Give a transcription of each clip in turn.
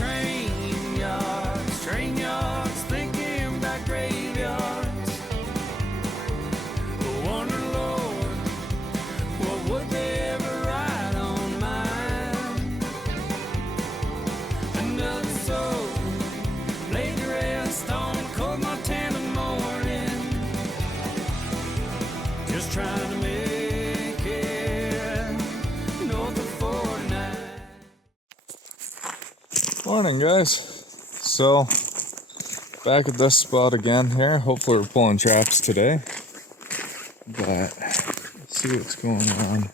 train yards, thinking about graveyards. Wonder, Lord, what would they ever write on mine? Another soul laid to rest on cold Montana morning, just trying to make it north of 49. Morning, guys. So back at this spot again here. Hopefully we're pulling traps today, but let's see what's going on.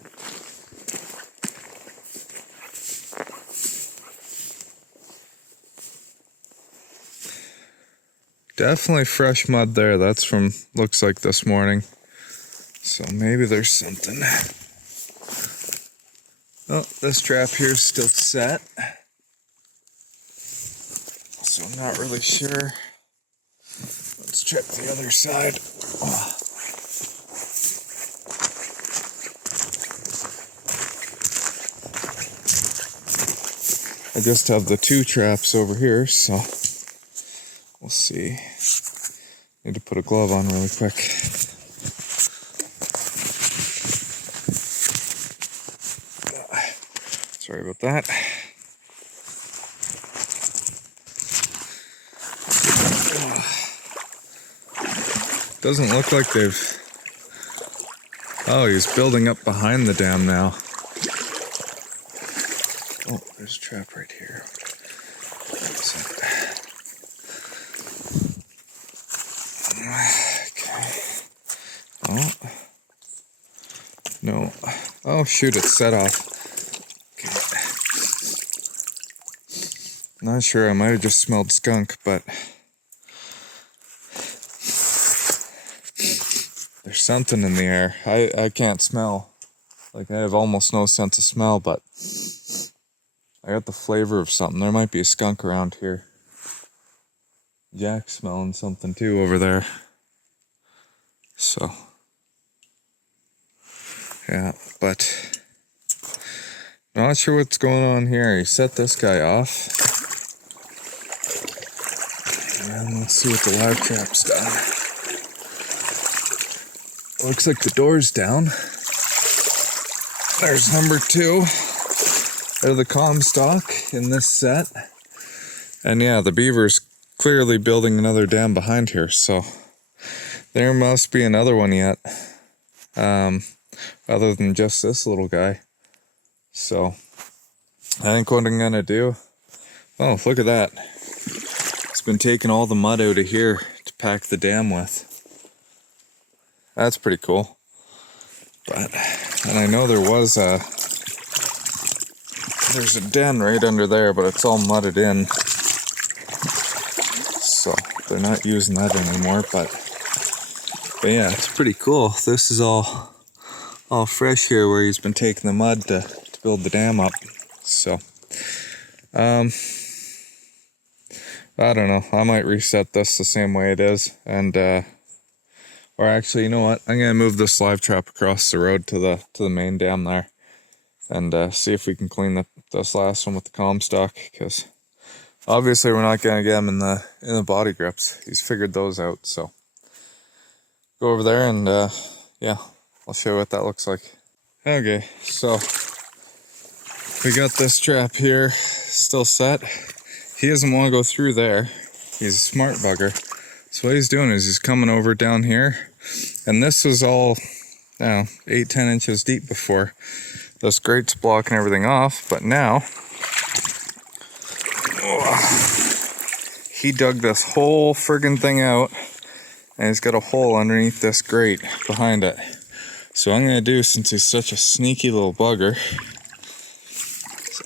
Definitely fresh mud there. That's from, looks like this morning. So maybe there's something. Oh, this trap here is still set. So I'm not really sure. Let's check the other side. Oh. I just have the two traps over here, so we'll see. Need to put a glove on really quick. Sorry about that. Doesn't look like they've... Oh, he's building up behind the dam now. Oh, there's a trap right here. Okay. Oh. No. Oh, shoot, it's set off. Okay. Not sure, I might have just smelled skunk, but... There's something in the air. I can't smell. Like, I have almost no sense of smell, but I got the flavor of something. There might be a skunk around here. Jack's smelling something too over there. So, yeah, but not sure what's going on here. He set this guy off. And let's see what the live trap's done. Looks like the door's down. There's number 2 out of the Comstock in this set. And yeah, the beaver's clearly building another dam behind here, so there must be another one yet. Other than just this little guy. So I think what I'm gonna do... Oh, look at that. It's been taking all the mud out of here to pack the dam with. That's pretty cool. But, and I know there's a den right under there, but it's all mudded in. So they're not using that anymore, but yeah, it's pretty cool. This is all fresh here where he's been taking the mud to build the dam up. So, I don't know. I might reset this the same way it is, and or actually, you know what? I'm gonna move this live trap across the road to the main dam there, and see if we can clean this last one with the Comstock, because obviously we're not gonna get him in the body grips. He's figured those out. So go over there and yeah, I'll show you what that looks like. Okay, so we got this trap here still set. He doesn't want to go through there. He's a smart bugger. So what he's doing is he's coming over down here, and this was all, 8-10 inches deep before. This grate's blocking everything off, but now he dug this whole friggin' thing out, and he's got a hole underneath this grate behind it. So what I'm gonna do, since he's such a sneaky little bugger,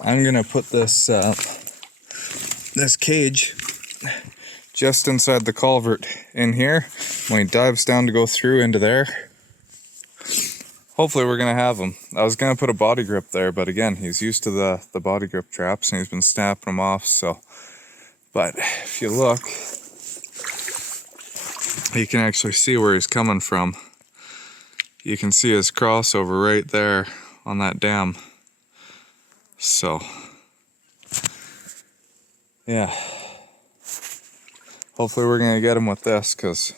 I'm gonna put this cage just inside the culvert in here. When he dives down to go through into there, hopefully we're gonna have him. I was gonna put a body grip there, but again, he's used to the body grip traps and he's been snapping them off. So, but if you look, you can actually see where he's coming from. You can see his crossover right there on that dam. So Yeah. Hopefully we're gonna get them with this, because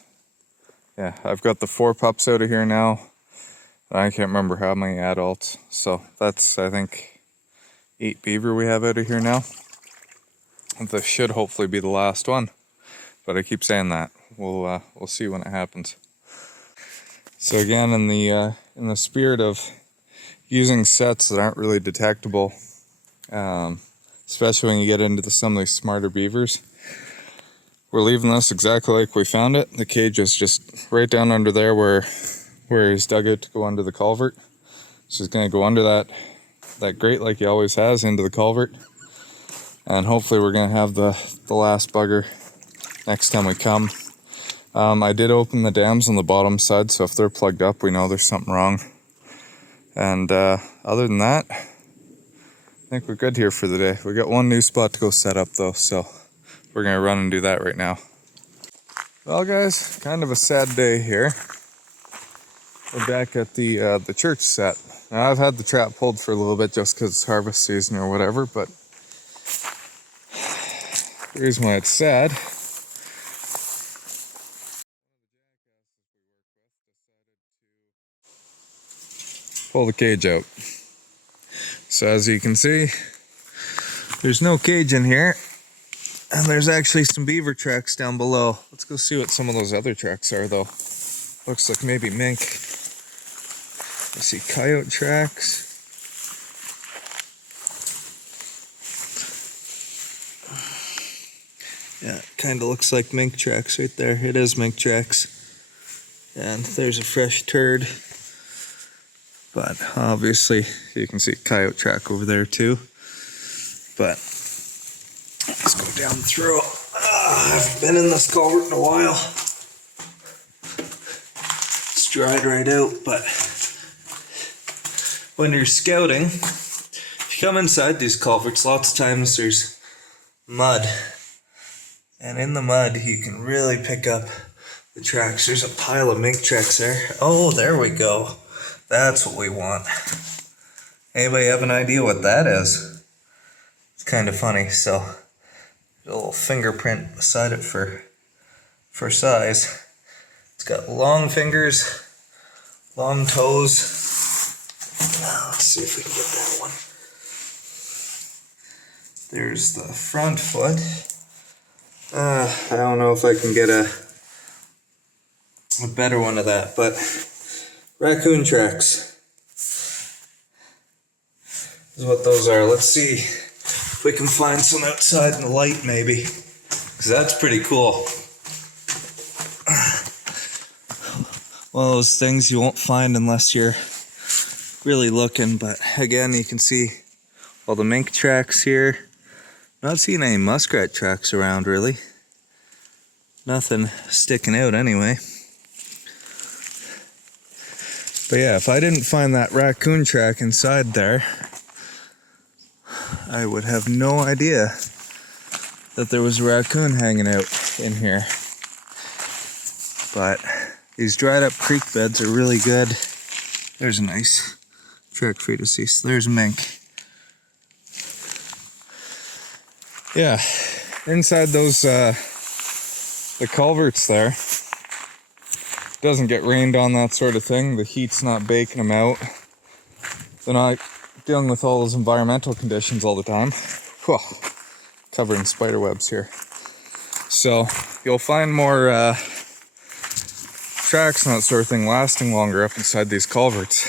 yeah, I've got the 4 pups out of here now. I can't remember how many adults. So that's, I think, 8 beaver we have out of here now. And this should hopefully be the last one. But I keep saying that. We'll see when it happens. So again, in the spirit of using sets that aren't really detectable, especially when you get into some of these smarter beavers, we're leaving this exactly like we found it. The cage is just right down under there where he's dug out to go under the culvert. So he's going to go under that grate like he always has, into the culvert. And hopefully we're going to have the last bugger next time we come. I did open the dams on the bottom side, so if they're plugged up, we know there's something wrong. And other than that, I think we're good here for the day. We got one new spot to go set up though, so we're gonna run and do that right now. Well guys, kind of a sad day here. We're back at the church set. Now I've had the trap pulled for a little bit just because it's harvest season or whatever, but the reason why it's sad, pull the cage out. So as you can see, there's no cage in here, and there's actually some beaver tracks down below. Let's go see what some of those other tracks are though. Looks like maybe mink. I see coyote tracks. Yeah, it kind of looks like mink tracks right there. It is mink tracks. And there's a fresh turd. But obviously, you can see coyote track over there too. But let's go down through. I haven't been in this culvert in a while. It's dried right out, but when you're scouting, if you come inside these culverts, lots of times there's mud. And in the mud, you can really pick up the tracks. There's a pile of mink tracks there. Oh, there we go. That's what we want. Anybody have an idea what that is? It's kind of funny. So, a little fingerprint beside it for size. It's got long fingers, long toes. Now, let's see if we can get that one. There's the front foot. I don't know if I can get a better one of that, but raccoon tracks is what those are. Let's see if we can find some outside in the light maybe, because that's pretty cool. One of those things you won't find unless you're really looking, but again, you can see all the mink tracks here. Not seeing any muskrat tracks around really. Nothing sticking out anyway. But yeah, if I didn't find that raccoon track inside there, I would have no idea that there was a raccoon hanging out in here. But these dried up creek beds are really good. There's a nice track for you to see. So there's mink. Yeah, inside those the culverts there, doesn't get rained on, that sort of thing. The heat's not baking them out. They're not dealing with all those environmental conditions all the time. Whew, covered in spider webs here. So you'll find more tracks and that sort of thing lasting longer up inside these culverts.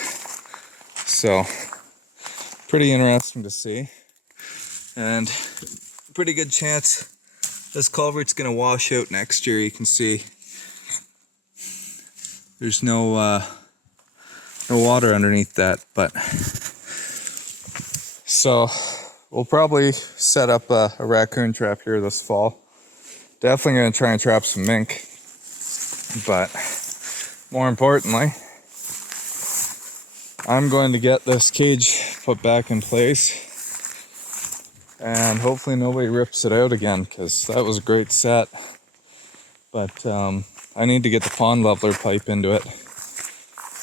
So pretty interesting to see. And pretty good chance this culvert's gonna wash out next year. You can see there's no water underneath that, but so we'll probably set up a raccoon trap here this fall. Definitely gonna try and trap some mink, but more importantly, I'm going to get this cage put back in place. And hopefully nobody rips it out again, because that was a great set. But I need to get the pond leveler pipe into it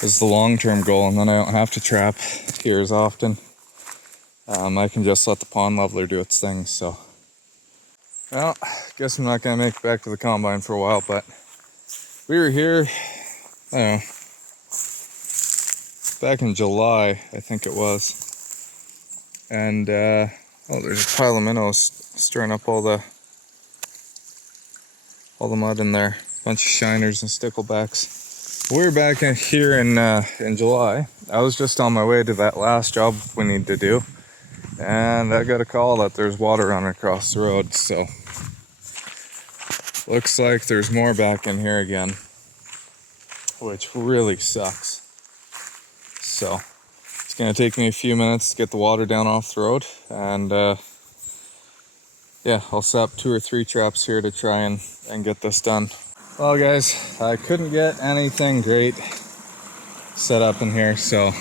is the long-term goal, and then I don't have to trap here as often. I can just let the pond leveler do its thing. So Well, guess I'm not gonna make it back to the combine for a while, but we were here, I don't know, back in July, I think it was. And, oh, there's a pile of minnows stirring up all the mud in there. Bunch of shiners and sticklebacks. We were back in here in July. I was just on my way to that last job we need to do, and I got a call that there's water running across the road, so looks like there's more back in here again, which really sucks. So it's gonna take me a few minutes to get the water down off the road, and yeah, I'll set up 2 or 3 traps here to try and get this done. Well guys, I couldn't get anything great set up in here, so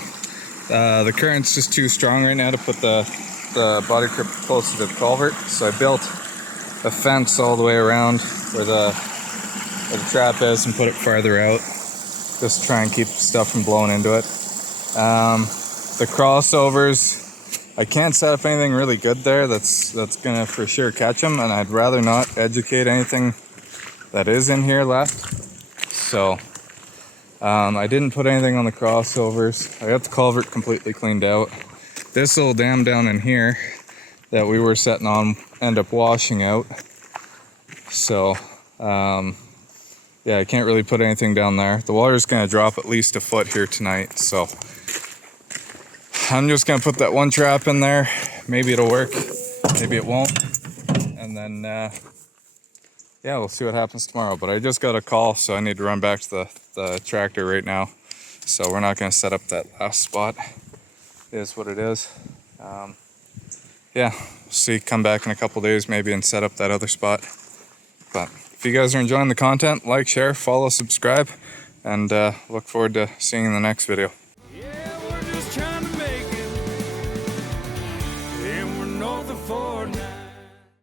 the current's just too strong right now to put the body grip closer to the culvert, so I built a fence all the way around where the trap is and put it farther out, just to try and keep stuff from blowing into it. The crossovers, I can't set up anything really good there that's gonna for sure catch them, and I'd rather not educate anything that is in here left. So I didn't put anything on the crossovers. I got the culvert completely cleaned out. This little dam down in here that we were setting on ended up washing out. So yeah, I can't really put anything down there. The water's gonna drop at least a foot here tonight, so I'm just gonna put that one trap in there. Maybe it'll work, maybe it won't, and then yeah, we'll see what happens tomorrow. But I just got a call, so I need to run back to the tractor right now, so we're not gonna set up that last spot. It is what it is. Yeah, see, come back in a couple days maybe and set up that other spot. But if you guys are enjoying the content, like, share, follow, subscribe, and look forward to seeing you in the next video.